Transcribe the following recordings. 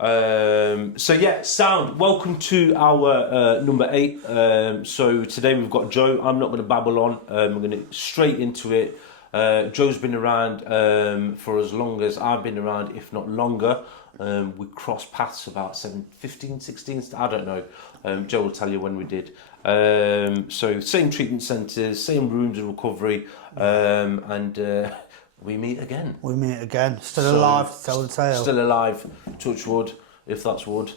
So yeah, sound. Welcome to our number 8. So today we've got Joe. I'm not going to babble on. We're going to straight into it. Joe's been around for as long as I've been around, if not longer. We crossed paths about 15, 16, I don't know. Joe will tell you when we did. So same treatment centres, same rooms of recovery, and we meet again. Still alive to tell the tale. Still alive, touch wood, if that's wood.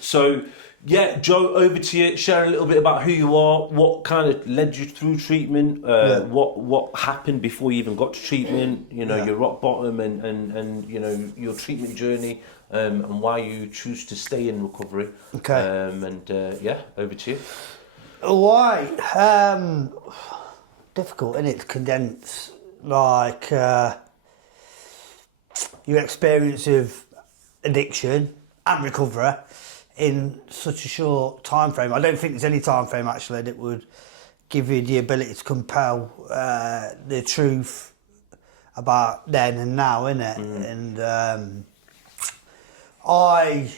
So, yeah, Joe, over to you. Share a little bit about who you are, what kind of led you through treatment, what happened before you even got to treatment, your rock bottom and your treatment journey, and why you choose to stay in recovery. Okay. Over to you. Why? Difficult, isn't it, to condense your experience of addiction and recovery in such a short time frame. I don't think there's any time frame actually that would give you the ability to compel the truth about then and now, innit? And I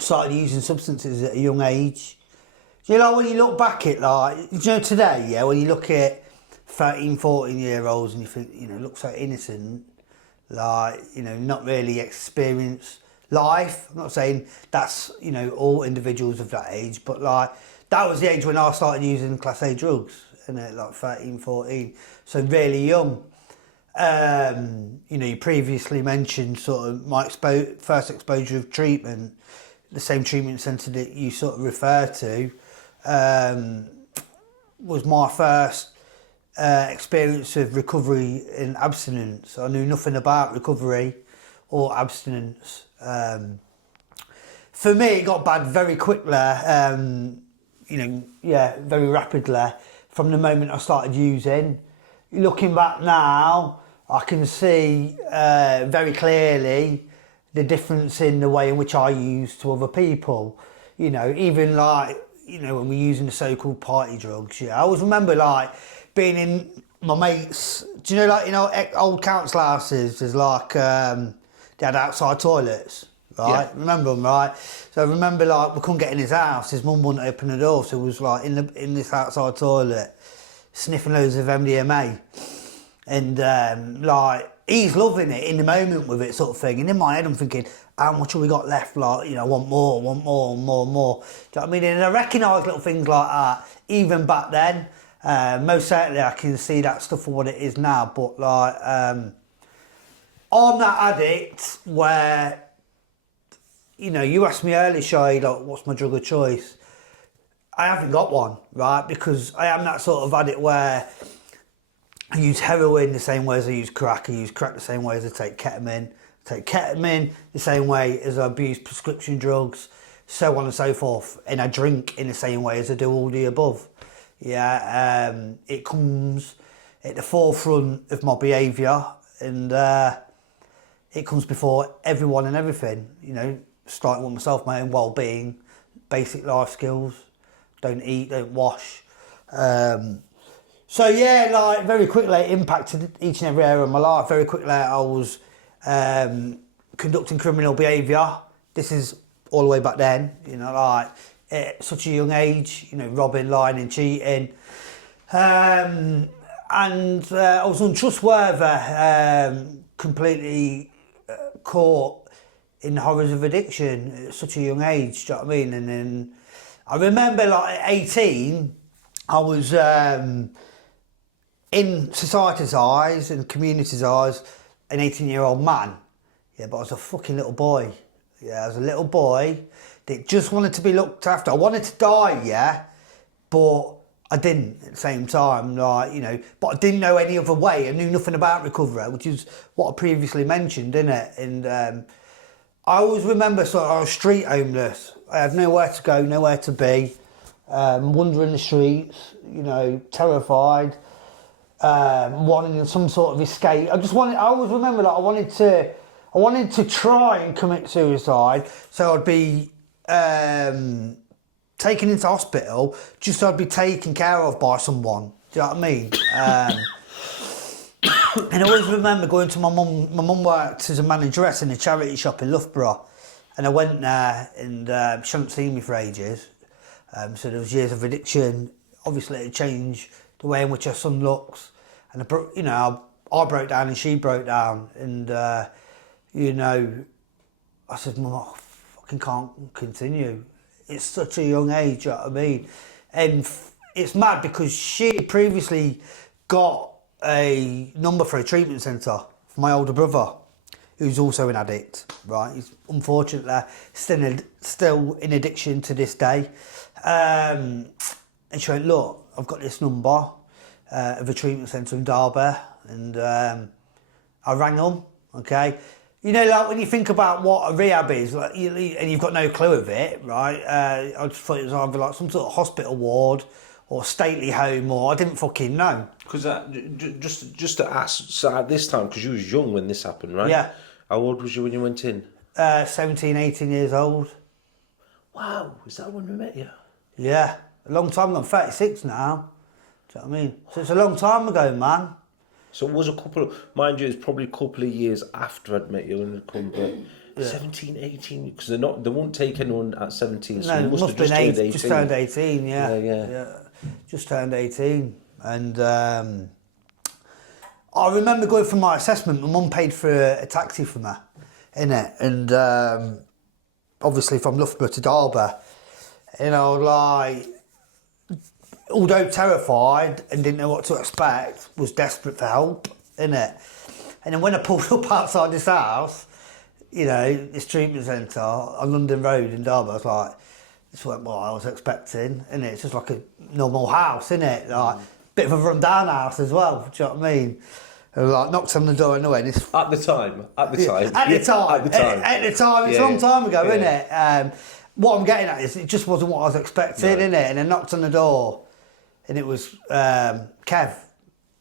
started using substances at a young age. When you look back at today, when you look at 13, 14-year-olds and you think, look so innocent, not really experienced life. I'm not saying that's, all individuals of that age, but that was the age when I started using Class A drugs, 13, 14, so really young. You previously mentioned sort of my first exposure of treatment, the same treatment centre that you sort of refer to, was my first experience of recovery in abstinence. I knew nothing about recovery or abstinence. For me, it got bad very quickly, very rapidly from the moment I started using. Looking back now, I can see very clearly the difference in the way in which I use to other people. Even when we're using the so-called party drugs, I always remember being in my mates, do you know, old council houses, there's they had outside toilets, right? Yeah. Remember them, right? So I remember we couldn't get in his house, his mum wouldn't open the door, so it was in this outside toilet, sniffing loads of MDMA. And he's loving it in the moment with it sort of thing. And in my head I'm thinking, how much have we got left? I want more. Do you know what I mean? And I recognise little things like that, even back then. Most certainly I can see that stuff for what it is now, but I'm that addict where, you asked me earlier, Shai, what's my drug of choice? I haven't got one, right? Because I am that sort of addict where I use heroin the same way as I use crack. I use crack the same way as I take ketamine. I take ketamine the same way as I abuse prescription drugs, so on and so forth. And I drink in the same way as I do all the above. It comes at the forefront of my behaviour, and it comes before everyone and everything. Starting with myself, my own well-being, basic life skills. Don't eat, don't wash. Very quickly it impacted each and every area of my life. Very quickly I was conducting criminal behaviour. This is all the way back then, at such a young age, robbing, lying and cheating. I was untrustworthy, completely caught in the horrors of addiction at such a young age, do you know what I mean? And then I remember at 18, I was in society's eyes and community's eyes, an 18-year-old man. Yeah, but I was a fucking little boy. Yeah, I was a little boy that just wanted to be looked after. I wanted to die, but I didn't at the same time, but I didn't know any other way. I knew nothing about recovery, which is what I previously mentioned, innit? And I always remember I was street homeless. I had nowhere to go, nowhere to be, wandering the streets, terrified, wanting some sort of escape. I always remember I wanted to try and commit suicide, so I'd be taken into hospital just so I'd be taken care of by someone. Do you know what I mean? And I always remember going to my mum. My mum worked as a manageress in a charity shop in Loughborough, and I went there, and she hadn't seen me for ages. So there was years of addiction. Obviously, it changed the way in which her son looks, and I broke down and she broke down, and I said, Mum, I fucking can't continue. It's such a young age, you know what I mean? And it's mad because she previously got a number for a treatment centre for my older brother, who's also an addict, right? He's unfortunately still in addiction to this day. And she went, look, I've got this number of a treatment centre in Derby, and I rang them, okay? Like when you think about what a rehab is, like, and you've got no clue of it, right? I just thought it was either like some sort of hospital ward or stately home, or I didn't fucking know. Because just to ask, so at this time, because you was young when this happened, right? Yeah. How old was you when you went in? 17, 18 years old. Wow, is that when we met you? Yeah, a long time ago. I'm 36 now. Do you know what I mean? So it's a long time ago, man. So it was mind you, it's probably a couple of years after I'd met you and had come, but 17, 18, because they won't take anyone at 17, so No, you it must have been just turned 18. Just turned 18, yeah. Yeah. Just turned 18. And I remember going for my assessment. My mum paid for a taxi for me, innit? And obviously from Loughborough to Derby. Like, although terrified and didn't know what to expect, was desperate for help, innit? And then when I pulled up outside this house, this treatment centre on London Road in Derby, I was like, this wasn't what I was expecting, innit? It's just like a normal house, innit? Like, bit of a run-down house as well, do you know what I mean? And like, knocked on the door anyway. And At the time. At the time, it's a long time ago, innit? What I'm getting at is it just wasn't what I was expecting, innit? And I knocked on the door, and it was Kev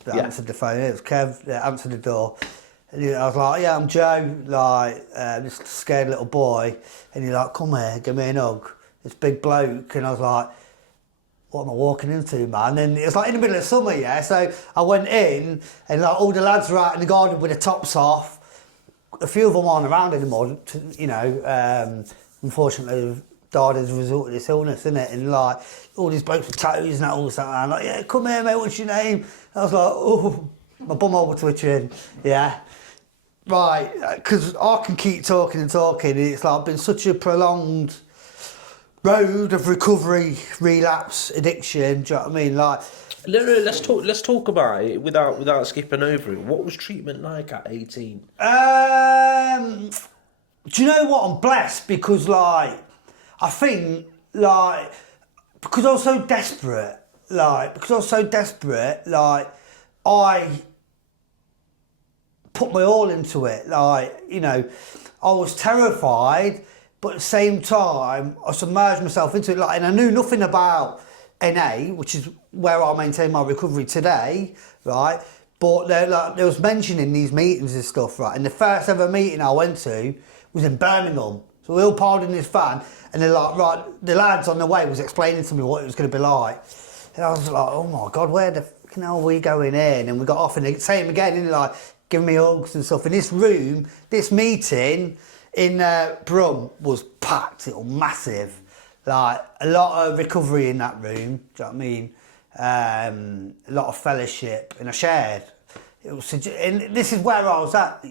that answered the phone. It was Kev that answered the door. And I was like, yeah, I'm Joe, like, this scared little boy. And he's like, come here, give me a hug. This big bloke. And I was like, what am I walking into, man? And it was like in the middle of summer, yeah? So I went in, and like all the lads were out in the garden with the tops off. A few of them aren't around anymore, unfortunately, died as a result of this illness, innit? And like, all these blokes with tattoos and that all that. I'm like, yeah, come here, mate, what's your name? I was like, oh, my bumhole was twitching, yeah. Right, because I can keep talking and talking. It's like been such a prolonged road of recovery, relapse, addiction. Do you know what I mean? Like, no, let's talk about it without skipping over it. What was treatment like at 18? Do you know what? I'm blessed because, like, I think, like, because I was so desperate, I put my all into it. Like, I was terrified, but at the same time, I submerged myself into it. Like, and I knew nothing about NA, which is where I maintain my recovery today, right? But there was mention in these meetings and stuff, right? And the first ever meeting I went to was in Birmingham. So we all piled in this van, and they're like, right, the lads on the way was explaining to me what it was going to be like. And I was like, oh my God, where the fucking hell are we going in? And we got off, and they same again, and they're like, giving me hugs and stuff. In this room, this meeting in Brum was packed, it was massive. Like, a lot of recovery in that room, do you know what I mean? A lot of fellowship, and I shared. It was, and this is where I was at,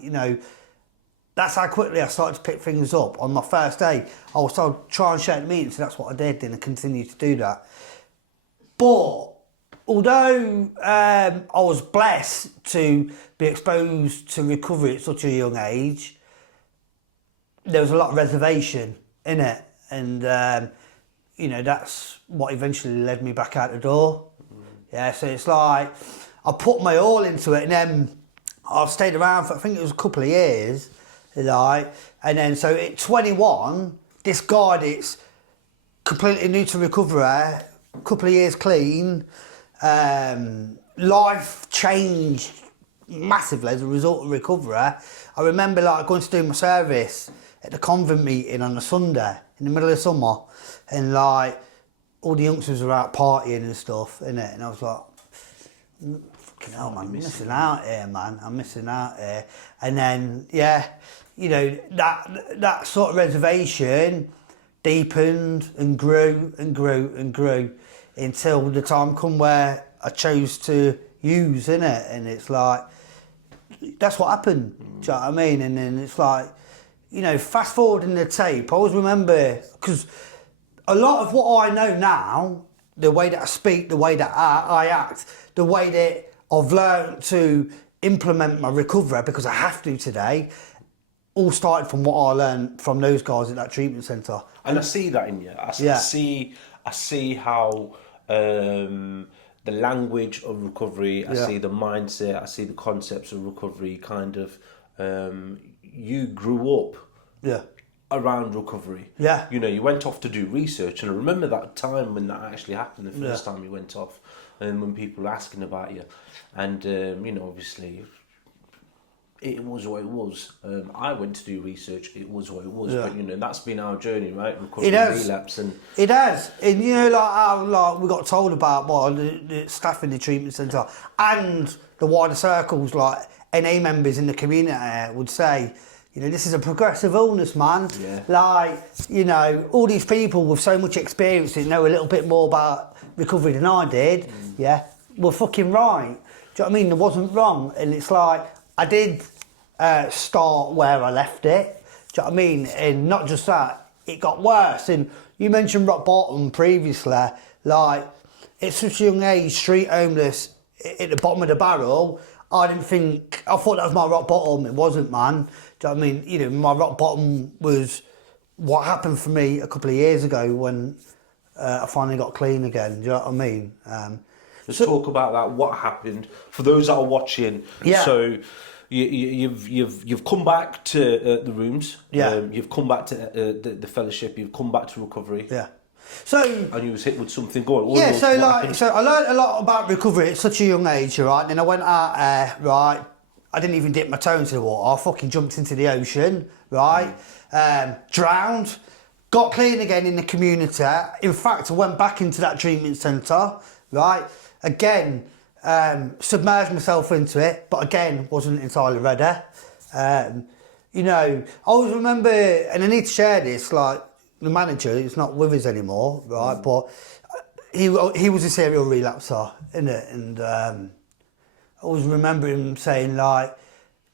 that's how quickly I started to pick things up. On my first day, I was told, try and share the meeting, so that's what I did, and I continued to do that. But, although I was blessed to be exposed to recovery at such a young age, there was a lot of reservation in it, and that's what eventually led me back out the door. Yeah, so it's like I put my all into it, and then I stayed around for, I think it was a couple of years, like, and then so at 21, this guy that's completely new to recovery, a couple of years clean, life changed massively as a result of recovery. I remember like going to do my service at the convent meeting on a Sunday in the middle of summer, and like all the youngsters were out partying and stuff, innit? And I was like, fucking hell, man, I'm missing out here, man. I'm missing out here. And then, yeah, you know, that sort of reservation deepened and grew and grew and grew until the time come where I chose to use, innit? And it's like, that's what happened. Do you know what I mean? And then it's like, you know, fast forwarding the tape, I always remember, because a lot of what I know now, the way that I speak, the way that I act, the way that I've learned to implement my recovery, because I have to today, all started from what I learned from those guys at that treatment centre. And I see that in you. I see how the language of recovery, I see the mindset, I see the concepts of recovery kind of, you grew up around recovery. Yeah. You know, you went off to do research, and I remember that time when that actually happened, the first time you went off, and when people were asking about you. And, you know, obviously, it was what it was. I went to do research, it was what it was. But, you know, that's been our journey, right? Recovery, relapse. And it has. And, you know, like how we got told about the staff in the treatment centre and the wider circles, like NA members in the community would say, you know, this is a progressive illness, man. Yeah. Like, you know, all these people with so much experience that know a little bit more about recovery than I did, were fucking right. Do you know what I mean? It wasn't wrong. And it's like, I did start where I left it. Do you know what I mean? And not just that, it got worse. And you mentioned rock bottom previously. Like, at such a young age, street homeless, at the bottom of the barrel, I thought that was my rock bottom. It wasn't, man. Do you know what I mean? You know, my rock bottom was what happened for me a couple of years ago when I finally got clean again. Do you know what I mean? Let's talk about that. What happened for those that are watching? Yeah. So you've come back to the rooms. Yeah. You've come back to the fellowship. You've come back to recovery. Yeah. So. And you was hit with something going. Yeah. So I learned a lot about recovery at such a young age, right? Then I went out, right. I didn't even dip my toe into the water. I fucking jumped into the ocean, right? Drowned. Got clean again in the community. In fact, I went back into that treatment centre, right? Again, submerged myself into it, but again, wasn't entirely ready. You know, I always remember, and I need to share this, like, the manager, he's not with us anymore, right? But he was a serial relapser, innit? And I always remember him saying, like,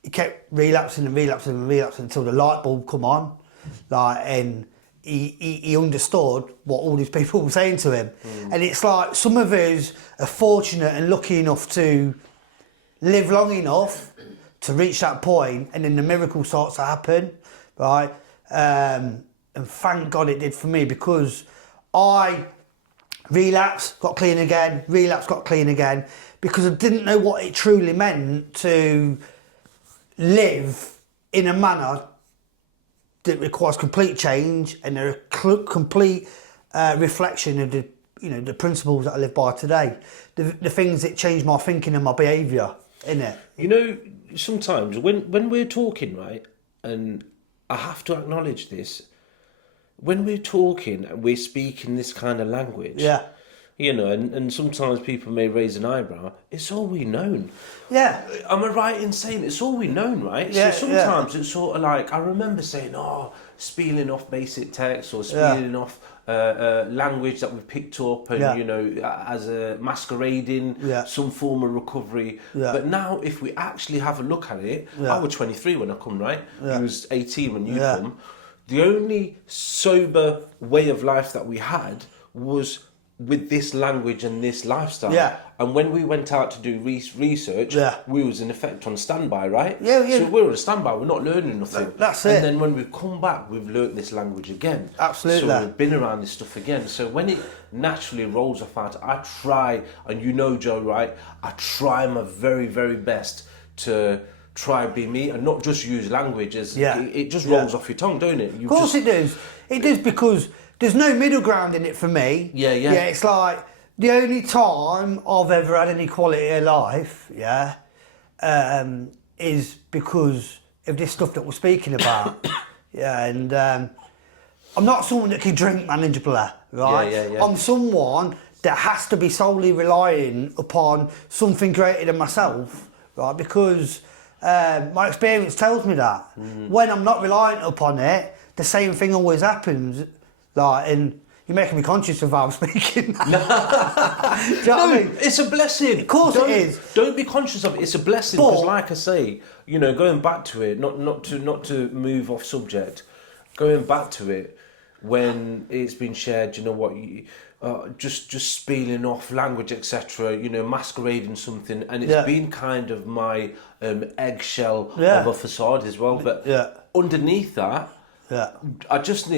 he kept relapsing and relapsing and relapsing until the light bulb come on, like, and he understood what all these people were saying to him. And it's like, some of us are fortunate and lucky enough to live long enough to reach that point, and then the miracle starts to happen, right? And thank God it did for me, because I relapsed, got clean again, relapsed, got clean again, because I didn't know what it truly meant to live in a manner that requires complete change and a complete reflection of the principles that I live by today, the things that change my thinking and my behaviour, innit? You know, sometimes when we're talking, right, and I have to acknowledge this, when we're talking and we're speaking this kind of language, you know, and sometimes people may raise an eyebrow, it's all we known. Yeah. Am I right in saying it's all we known, right? Yeah, so sometimes it's sort of like, I remember saying, spieling off basic text or spieling off language that we've picked up and, you know, as a masquerading some form of recovery. But now if we actually have a look at it, I was 23 when I come, right? He was 18 when you come. The only sober way of life that we had was with this language and this lifestyle. And when we went out to do research, we was in effect on standby, right? So we're on standby, we're not learning nothing. That's it. And then when we've come back, we've learnt this language again. Absolutely. So we've been around this stuff again. So when it naturally rolls off out, I try, and you know, Joe, right? I try my very, very best to try be me and not just use language as it just rolls off your tongue, don't it? Of course it does. It does, because there's no middle ground in it for me. Yeah, it's like the only time I've ever had any quality of life, is because of this stuff that we're speaking about. I'm not someone that can drink manageably, right? I'm someone that has to be solely relying upon something greater than myself, right? Because my experience tells me that when I'm not reliant upon it, the same thing always happens. Like, and you're making me conscious of how I'm speaking. Do you know what I mean? It's a blessing. Of course it is. Don't be conscious of it. It's a blessing But- because, like I say, you know, going back to it, not to move off subject, going back to it, when it's been shared, you know what, just spieling off language, etc. You know, masquerading something, and it's been kind of my eggshell of a facade as well. But underneath that. Yeah. I just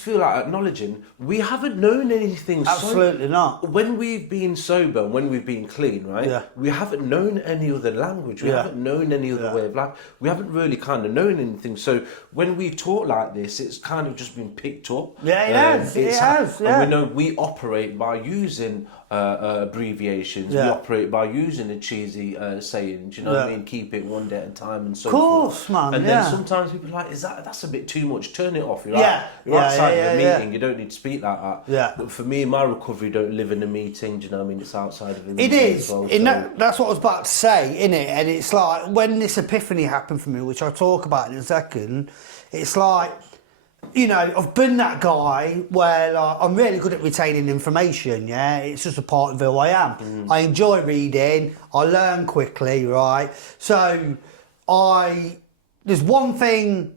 feel like acknowledging we haven't known anything. Absolutely not. When we've been sober, when we've been clean, right? Yeah. We haven't known any other language. We haven't known any other way of life. We haven't really kind of known anything. So when we talk like this, it's kind of just been picked up. Yeah, it has. And we know we operate by using abbreviations. Yeah. We operate by using a cheesy saying. Do you know what I mean? Keep it one day at a time and so Of course, forth. man. And then sometimes people are like, that's a bit too much. Turn it off. You're Yeah. outside of a meeting. You don't need to speak like that. Yeah. But for me, my recovery don't live in a meeting. Do you know what I mean? It's outside of a It meeting. is. As well, And that's what I was about to say, innit? And it's like, when this epiphany happened for me, which I'll talk about in a second, it's like, you know, I've been that guy where like, I'm really good at retaining information, yeah? It's just a part of who I am. I enjoy reading, I learn quickly, right? So, there's one thing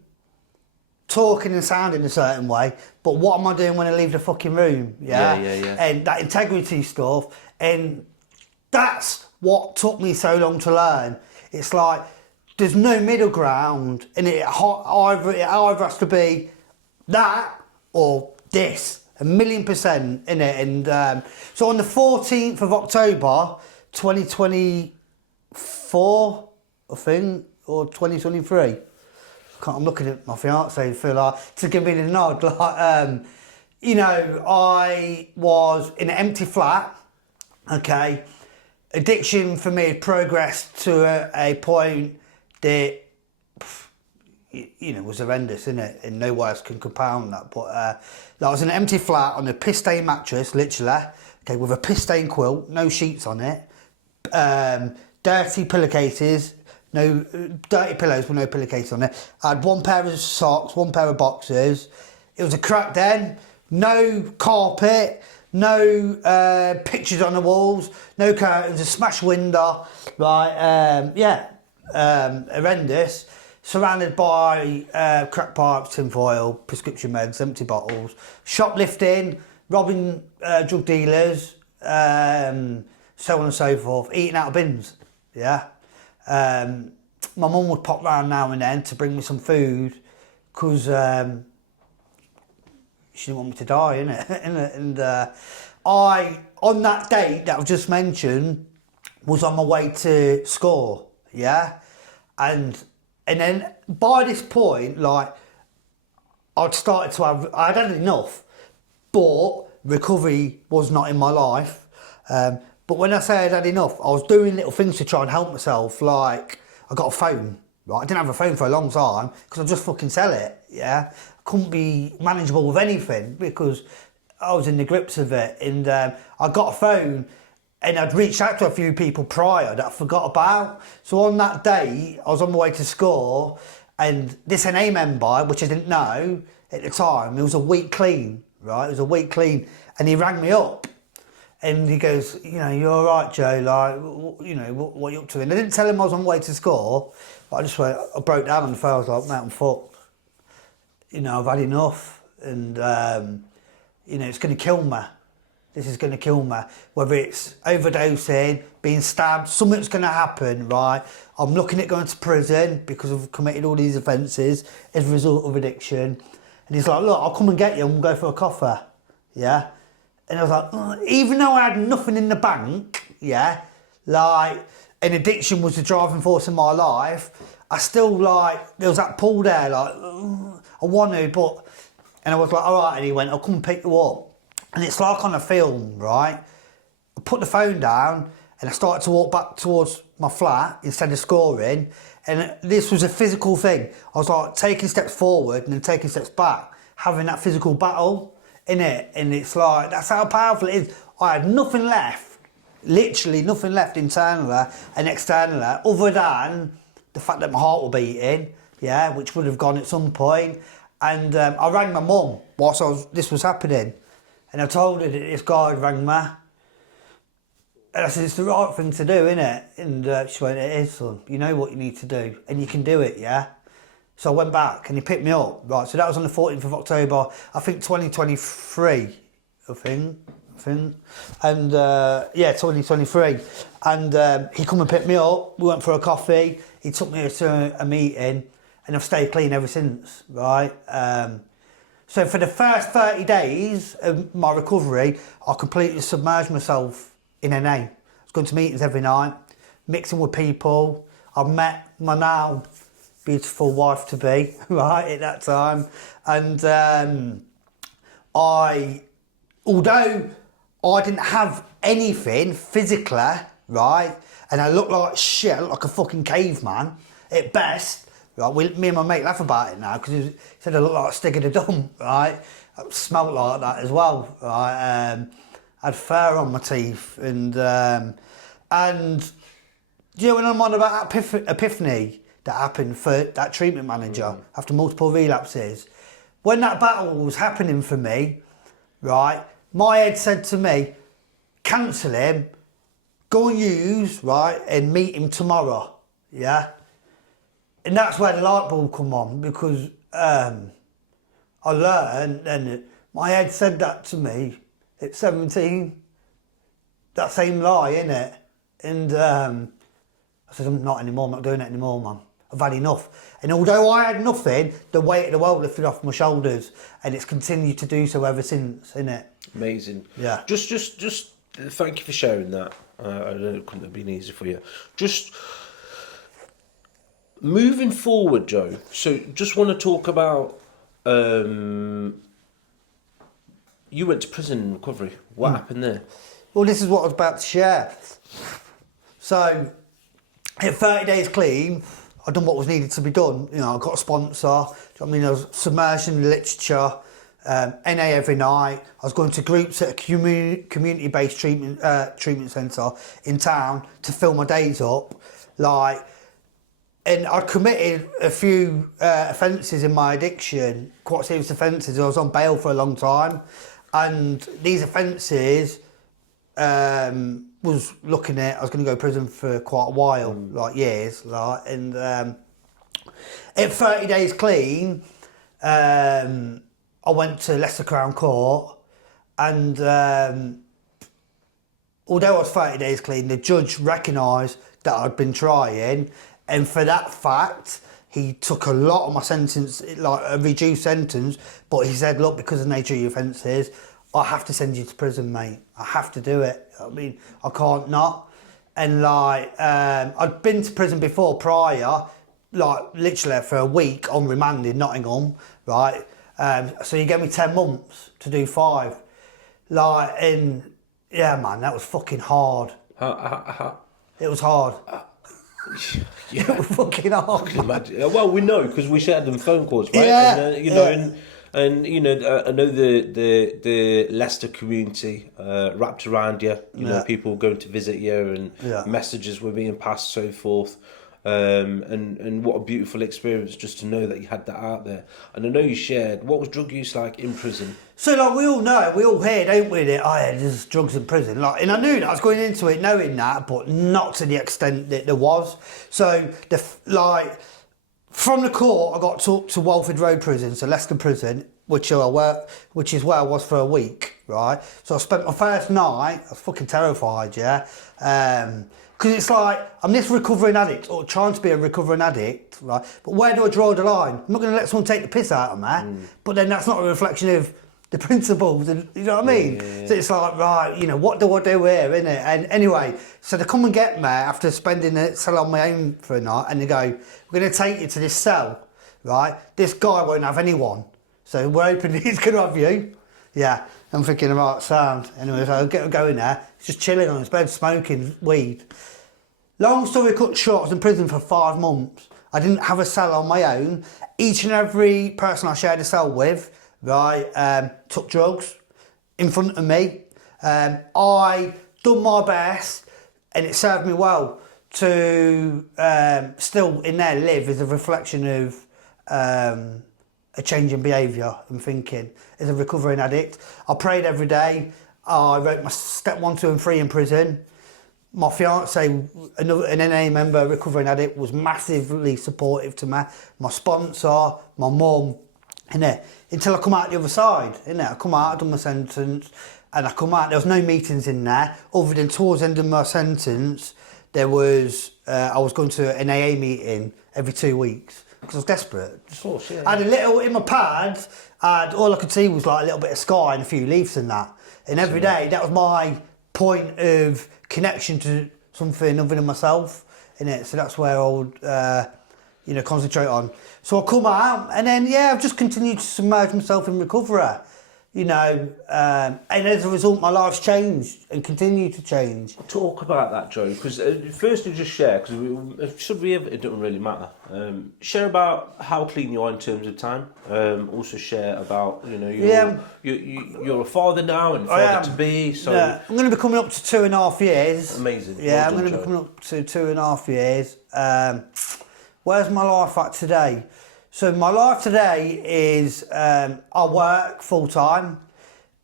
talking and sounding a certain way, but what am I doing when I leave the fucking room? Yeah. And that integrity stuff, and that's what took me so long to learn. It's like there's no middle ground, and it either has to be that or this, 1,000,000% in it. And so on the 14th of October 2024, I think, or 2023. I'm looking at my fiance, feel like to give me the nod. Like, you know, I was in an empty flat. Okay, addiction for me had progressed to a point that, you know, was horrendous, innit? And no words can compound that. But I was in an empty flat on a piss stain mattress, literally. Okay, with a piss stain quilt, no sheets on it, dirty pillowcases. No dirty pillows with no pillowcase on it. I had one pair of socks, one pair of boxers. It was a crap den. No carpet, no pictures on the walls, no curtains, a smashed window. Right, horrendous. Surrounded by crack pipes, tinfoil, prescription meds, empty bottles. Shoplifting, robbing drug dealers, so on and so forth. Eating out of bins, yeah. My mum would pop round now and then to bring me some food because she didn't want me to die, innit? And on that date that I've just mentioned, was on my way to score, yeah? And then by this point, like, I had enough, but recovery was not in my life. But when I say I'd had enough, I was doing little things to try and help myself. Like, I got a phone, right? I didn't have a phone for a long time because I just fucking sell it, yeah? I couldn't be manageable with anything because I was in the grips of it. And I got a phone and I'd reached out to a few people prior that I forgot about. So on that day, I was on my way to score and this NA member, which I didn't know at the time, it was a week clean, right? It was a week clean. And he rang me up. And he goes, you know, you're all right, Joe, like, you know, what are you up to? And I didn't tell him I was on the way to score, but I broke down on the phone. I was like, mate, I'm fucked. You know, I've had enough. And, you know, it's going to kill me. This is going to kill me. Whether it's overdosing, being stabbed, something's going to happen, right? I'm looking at going to prison because I've committed all these offences as a result of addiction. And he's like, look, I'll come and get you and we'll go for a coffee, yeah? And I was like, even though I had nothing in the bank, yeah, like, and addiction was the driving force in my life, I still, like, there was that pull there, like, I want to, but, and I was like, all right, and he went, I'll come and pick you up. And it's like on a film, right? I put the phone down and I started to walk back towards my flat instead of scoring. And this was a physical thing. I was like taking steps forward and then taking steps back, having that physical battle in it. And it's like, that's how powerful it is. I had nothing left, literally nothing left internally and externally, other than the fact that my heart was beating, yeah, which would have gone at some point. And I rang my mum whilst this was happening, and I told her that this guy had rang me. And I said, it's the right thing to do, innit? And she went, it is, son. You know what you need to do, and you can do it, yeah? So I went back, and he picked me up, right? So that was on the 14th of October, I think 2023, I think. And, 2023. And he come and picked me up, we went for a coffee, he took me to a meeting, and I've stayed clean ever since, right? So for the first 30 days of my recovery, I completely submerged myself in NA. I was going to meetings every night, mixing with people. I met my now beautiful wife-to-be, right, at that time. And although I didn't have anything physically, right, and I looked like shit, I looked like a fucking caveman at best, right, me and my mate laugh about it now, because he said I looked like a stick of the dump, right, I smelled like that as well, right, I had fur on my teeth, and you know when I'm on about that epiphany that happened for that treatment manager after multiple relapses, when that battle was happening for me, right, my head said to me, cancel him, go and use, right, and meet him tomorrow, yeah? And that's where the light bulb come on, because I learned, and my head said that to me at 17, that same lie, innit? And I said, I'm not anymore, I'm not doing it anymore, man. I've had enough. And although I had nothing, the weight of the world lifted off my shoulders, and it's continued to do so ever since, innit? Amazing. Yeah. Just thank you for sharing that. I know it couldn't have been easy for you. Just moving forward, Joe. So just want to talk about you went to prison in recovery. What happened there? Well, this is what I was about to share. So, at 30 days clean, I'd done what was needed to be done. You know, I got a sponsor. I mean, I was submerged in literature, NA every night. I was going to groups at a community-based treatment centre in town to fill my days up. And I'd committed a few offences in my addiction, quite serious offences. I was on bail for a long time. And these offences was looking at, I was going to go to prison for quite a while, like years. And at 30 days clean, I went to Leicester Crown Court, and although I was 30 days clean, the judge recognised that I'd been trying, and for that fact, he took a lot of my sentence, like a reduced sentence, but he said, look, because of the nature of your offences, I have to send you to prison, mate. I have to do it. I mean, I can't not. And I'd been to prison before prior, literally for a week on remand in Nottingham, right? So you gave me 10 months to do 5. And yeah, man, that was fucking hard. It was hard. Yeah. It was fucking hard. I can imagine. Well, we know because we shared them phone calls, right? Yeah. And, and you know, I know the Leicester community wrapped around you. You know, people going to visit you, and messages were being passed, so forth. And what a beautiful experience just to know that you had that out there. And I know you shared, what was drug use like in prison? So we all know, we all hear, don't we, that there's drugs in prison. And I knew that, I was going into it knowing that, but not to the extent that there was. So from the court, I got took to Walford Road Prison, so Leicester Prison, which is where I was for a week, right? So I spent my first night, I was fucking terrified, yeah? Because it's like, I'm this recovering addict, or trying to be a recovering addict, right? But where do I draw the line? I'm not going to let someone take the piss out of me, but then that's not a reflection of the principles, and you know what I mean? Yeah. So it's like, right, you know, what do I do here, innit? And anyway, so they come and get me after spending a cell on my own for a night, and they go, we're going to take you to this cell, right? This guy won't have anyone, so we're hoping he's going to have you. Yeah, I'm thinking, right, sound. Anyway, so I'll get going there. He's just chilling on his bed, smoking weed. Long story cut short, I was in prison for 5 months. I didn't have a cell on my own. Each and every person I shared a cell with, right, took drugs in front of me. I done my best, and it served me well to still in there live as a reflection of a change in behaviour and thinking. As a recovering addict, I prayed every day. I wrote my step 1, 2 and 3 in prison. My fiance, an NA member, recovering addict, was massively supportive to me. My sponsor, my mum, until I come out the other side. I come out, I done my sentence, and I come out. There was no meetings in there, other than towards the end of my sentence. There was I was going to an AA meeting every 2 weeks because I was desperate. Of course, yeah. I had a little in my pad. All I could see was like a little bit of sky and a few leaves and that. And every day, that was my point of connection to something other than myself, So that's where I would, concentrate on. So I come out, and then I've just continued to submerge myself in recovery, and as a result, my life's changed and continue to change. Talk about that, Joe, because firstly, just share, because it doesn't really matter. Share about how clean you are in terms of time. Also share about, you're a father now and father to be. So yeah, I'm going to be coming up to 2.5 years. Amazing. Yeah, well I'm going to be coming up to 2.5 years. Where's my life at today? So my life today is I work full time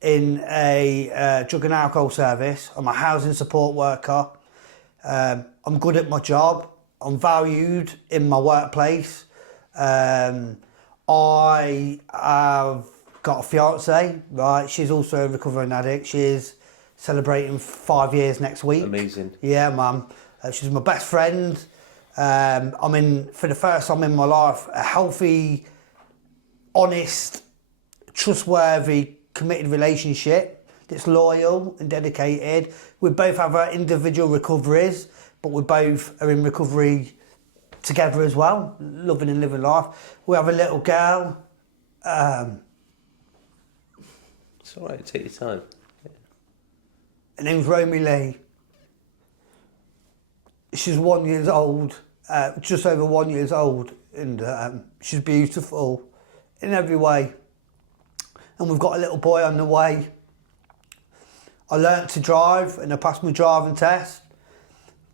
in a drug and alcohol service. I'm a housing support worker. I'm good at my job. I'm valued in my workplace. I have got a fiance, right? She's also a recovering addict. She's celebrating 5 years next week. Amazing. Yeah, man. She's my best friend. I'm in, for the first time in my life, a healthy, honest, trustworthy, committed relationship that's loyal and dedicated. We both have our individual recoveries, but we both are in recovery together as well, loving and living life. We have a little girl. It's all right, take your time. Yeah. Her name's Romy Lee. She's 1 year old, just over 1 year old, and she's beautiful in every way. And we've got a little boy on the way. I learnt to drive and I passed my driving test.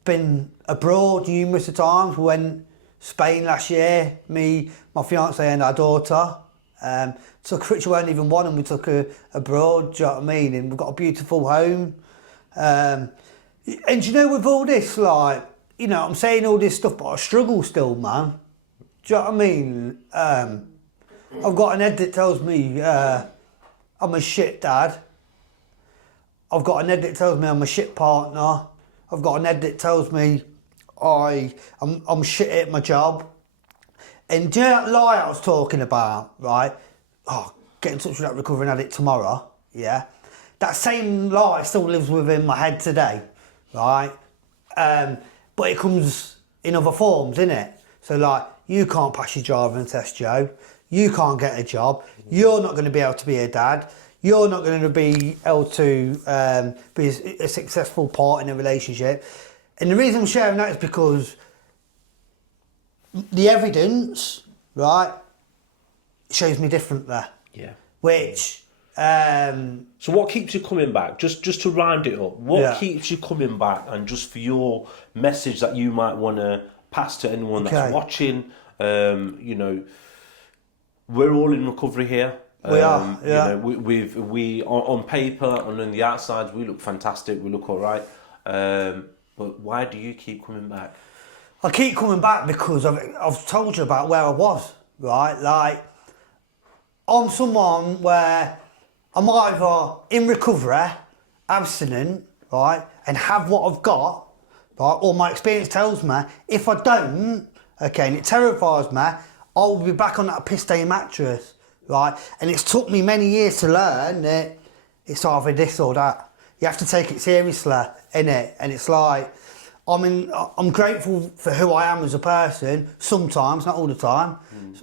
Been abroad numerous times. We went Spain last year, me, my fiance and our daughter. Took her, she weren't even one, and we took her abroad, do you know what I mean? And we've got a beautiful home. And with all this, I'm saying all this stuff, but I struggle still, man. Do you know what I mean? I've got an head that tells me I'm a shit dad. I've got an head that tells me I'm a shit partner. I've got an head that tells me I'm shit at my job. And do you know that lie I was talking about, right? Oh, get in touch with that recovering addict tomorrow, yeah? That same lie still lives within my head today, right? But it comes in other forms, innit? So you can't pass your driving test, Joe. You can't get a job. You're not going to be able to be a dad. You're not going to be able to be a successful part in a relationship. And the reason I'm sharing that is because the evidence, right, shows me differently. Yeah. Which... So what keeps you coming back? Just to round it up, what keeps you coming back? And just for your message that you might want to pass to anyone that's watching, we're all in recovery here. We are, yeah. We on paper and on the outside, we look fantastic. We look all right. But why do you keep coming back? I keep coming back because I've told you about where I was, right? I'm someone where I'm either in recovery, abstinent, right, and have what I've got, right, or my experience tells me if I don't, okay, and it terrifies me, I'll be back on that piss day mattress, right? And it's took me many years to learn that it's either this or that. You have to take it seriously, innit? And it's I'm grateful for who I am as a person, sometimes, not all the time,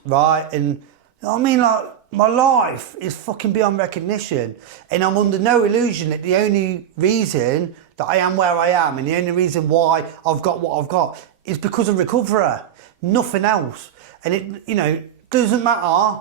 right? And my life is fucking beyond recognition, and I'm under no illusion that the only reason that I am where I am and the only reason why I've got what I've got is because of recovery, nothing else. And it doesn't matter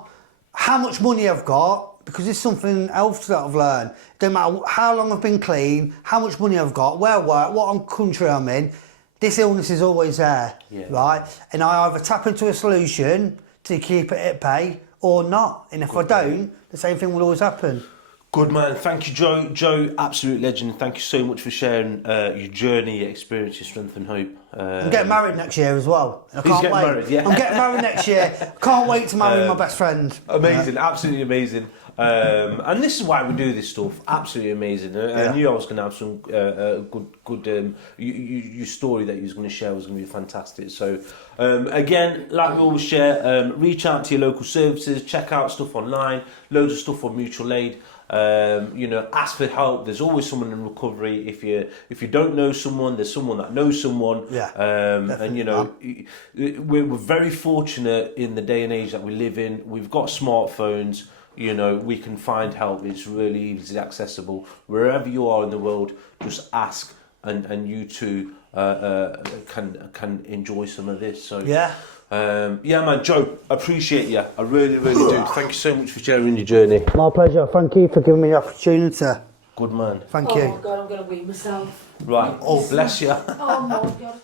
how much money I've got, because it's something else that I've learned. Don't matter how long I've been clean, how much money I've got, where I work, what country I'm in, this illness is always there, right? And I either tap into a solution to keep it at bay or not. And if I don't, the same thing will always happen. Good man, thank you, Joe. Joe, absolute legend. Thank you so much for sharing your journey, your experience, your strength and hope. I'm getting married next year as well. I He's can't getting wait. married, yeah. I'm getting married next year. Can't wait to marry my best friend. Amazing, absolutely amazing. And this is why we do this stuff. Absolutely amazing. I knew I was going to have some good. Your story that you was going to share was going to be fantastic. So again, like we always share, reach out to your local services, check out stuff online, loads of stuff on mutual aid. Ask for help. There's always someone in recovery. If you don't know someone, there's someone that knows someone. We're very fortunate in the day and age that we live in. We've got smartphones. We can find help. It's really easily accessible. Wherever you are in the world, just ask, and you too can enjoy some of this. So man, Joe, appreciate you. I really, really do. Thank you so much for sharing your journey. My pleasure. Thank you for giving me the opportunity. Good man. Thank you. Oh my God, I'm going to wee myself. Right. Oh, bless you. Oh my God.